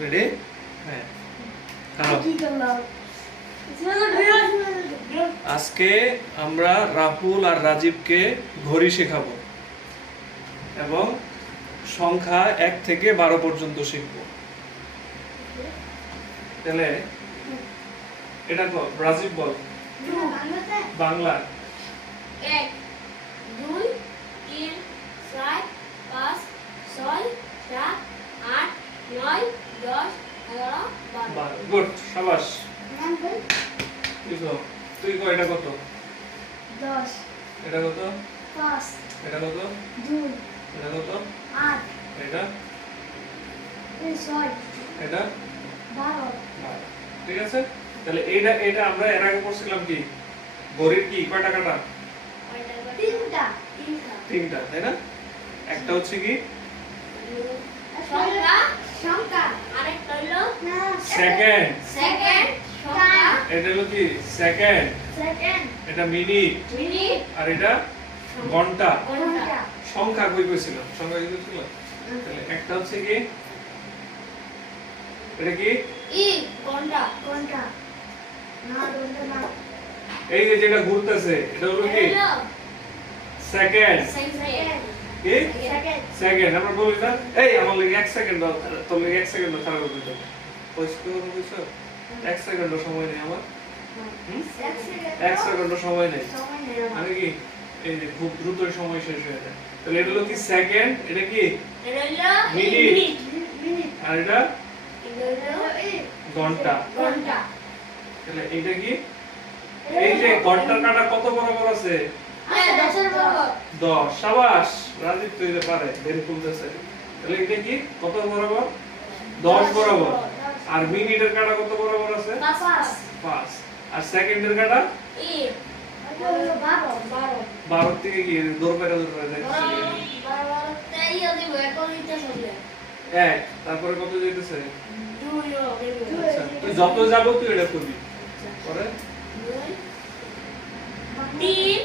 Ready? হ্যাঁ। আজকে আমরা রাহুল আর রাজীবকে ঘড়ি শেখাবো এবং সংখ্যা 1 থেকে 12 পর্যন্ত শিখবো। তাহলে এটা বল, রাজীব বল বাংলা। 1 2 3 4 5 6 7 8 9 10 11 12 গুড, শাবাশ। তুই কো এটা কত? 10 এটা কত? 5 এটা কত? 2 এটা কত? 8 এটা 6 এটা 12 ঠিক আছে। তাহলে এটা আমরা এর আগে পড়ছিলাম কি ঘড়ির কি কয়টা কাটা? তিনটা তিনটা, তাই না? একটা হচ্ছে কি সংখ্যা সংখ্যা আরেকটা হলো না সেকেন্ড, সেকেন্ড সংখ্যা এটা হলো কি সেকেন্ড, সেকেন্ড এটা মিনিট, মিনিট আর এটা ঘন্টা। ঘন্টা সংখ্যা কই কইছিল? সংখ্যা কই কইছিল? তাহলে একটা হচ্ছে কি এটা কি ই ঘন্টা ঘন্টা না ঘন্টা না এই যে যেটা ঘুরতেছে এটা হলো কি হলো সেকেন্ড। সেকেন্ড কি সেকেন্ড সেকেন্ড? আমরা বলি না এই আমার লাগি 1 সেকেন্ড দাও, তোর লাগি 1 সেকেন্ড খারাপ করে দাও। কইছো কইছো 1 সেকেন্ড সময় নেই আমার। হুম? 1 সেকেন্ড সময় নেই। সময় নেই মানে কি এই যে খুব দ্রুত সময় শেষ হয়ে যায়। তাহলে এটা হলো কি সেকেন্ড, এটা কি এটা হলো মিনিট। মিনিট আর এটা এটা হলো ঘন্টা। ঘন্টা তাহলে এটা কি এই যে ঘন্টার কাঁটা কত বরাবর আছে? 10 এর বরাবর 10। শাবাশ, রাজীব তো এটা পারে, বের খুলতেছে। তাহলে এটা কি কত বরাবর? 10 বরাবর। আর মিনিটের কাঁটা কত বরাবর আছে? 5 5। আর সেকেন্ডের কাঁটা ই এটা হলো 12 12 থেকে কি দৌড় পেরে যায়? 12 তাই দিব এখন এটা শুনলে 1। তারপরে কত যাইতেছে? 2 আচ্ছা, তুই যত যাবো তুই এটা করবি। পরে 3